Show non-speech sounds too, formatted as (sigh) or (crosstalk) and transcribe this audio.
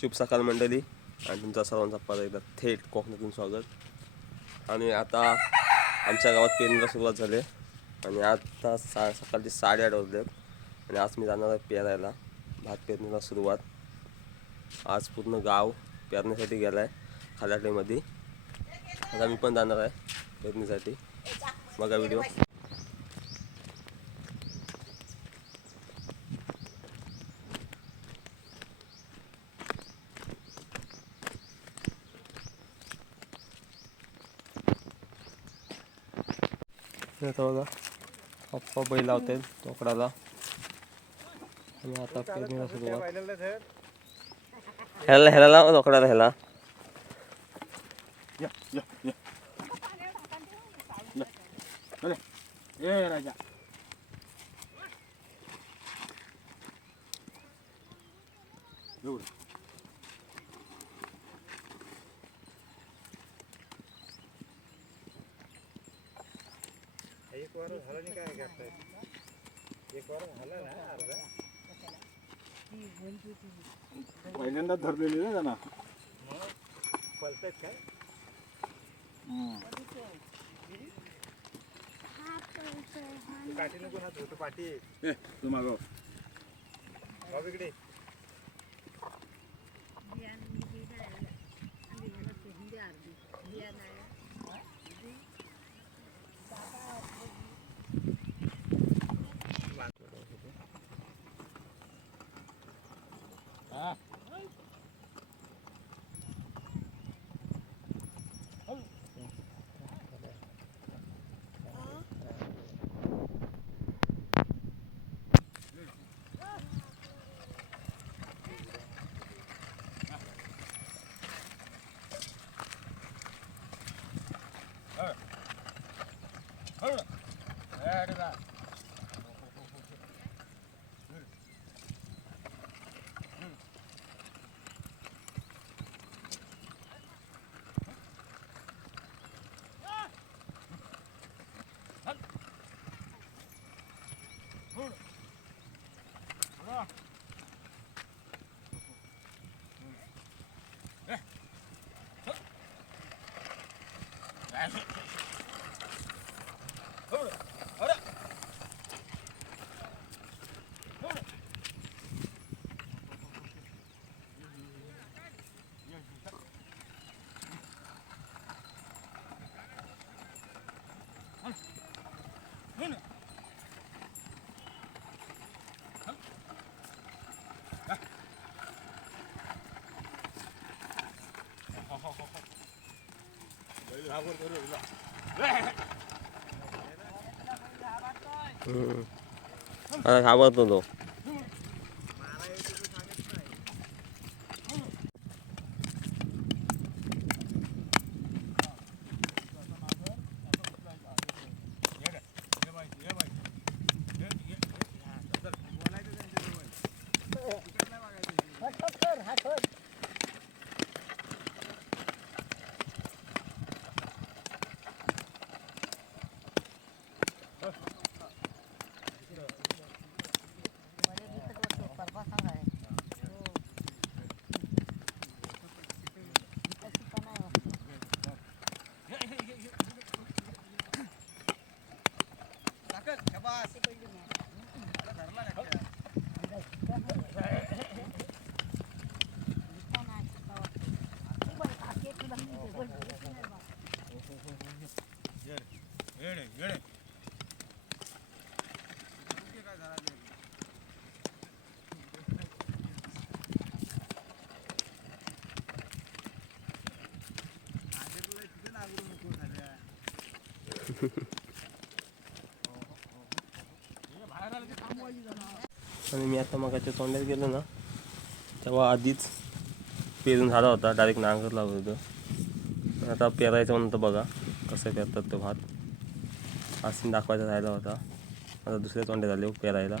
शुभ सकाळ मंडळी. आणि तुमचा सर्वांचा परत एकदा थेट कोकणातून स्वागत. आणि आता आमच्या गावात पेरणीला सुरुवात झाली. आणि आता सा सकाळचे साडेआठ वाजले. आणि आज मी जाणार आहे पेरायला. भात पेरणीला सुरुवात. आज पूर्ण गाव पेरण्यासाठी गेला आहे खलाटेमध्ये आता मी पण जाणार आहे पेरणीसाठी. बघा व्हिडिओ. आता बघा. पप्पा बैल लावतात तोकडाला. आणि आता पेरणीला सुरुवात. ह्याला ह्याला लाव तोकडाला ह्याला. या राजा. एवढं. वार झालं नाही काय करतायत एक वार झालं ना अर्धा? पहिल्यांदा धरलेली ना त्यांना. पलतायत काय? तू काठी नको ना तू पाठी. तू मागव. इकडे Ah. हम्म. आता घाबरतो तो (laughs) आणि मी आता मगाच्या तोंडात गेलो ना तेव्हा आधीच पेरून झाला होता डायरेक्ट नांगर लावत होतं. आता पेरायचं म्हणतं बघा कसं पेरतात तो भात. असून दाखवायचा राहिला होता. आता दुसऱ्या तोंडे झाले हो, पेरायला.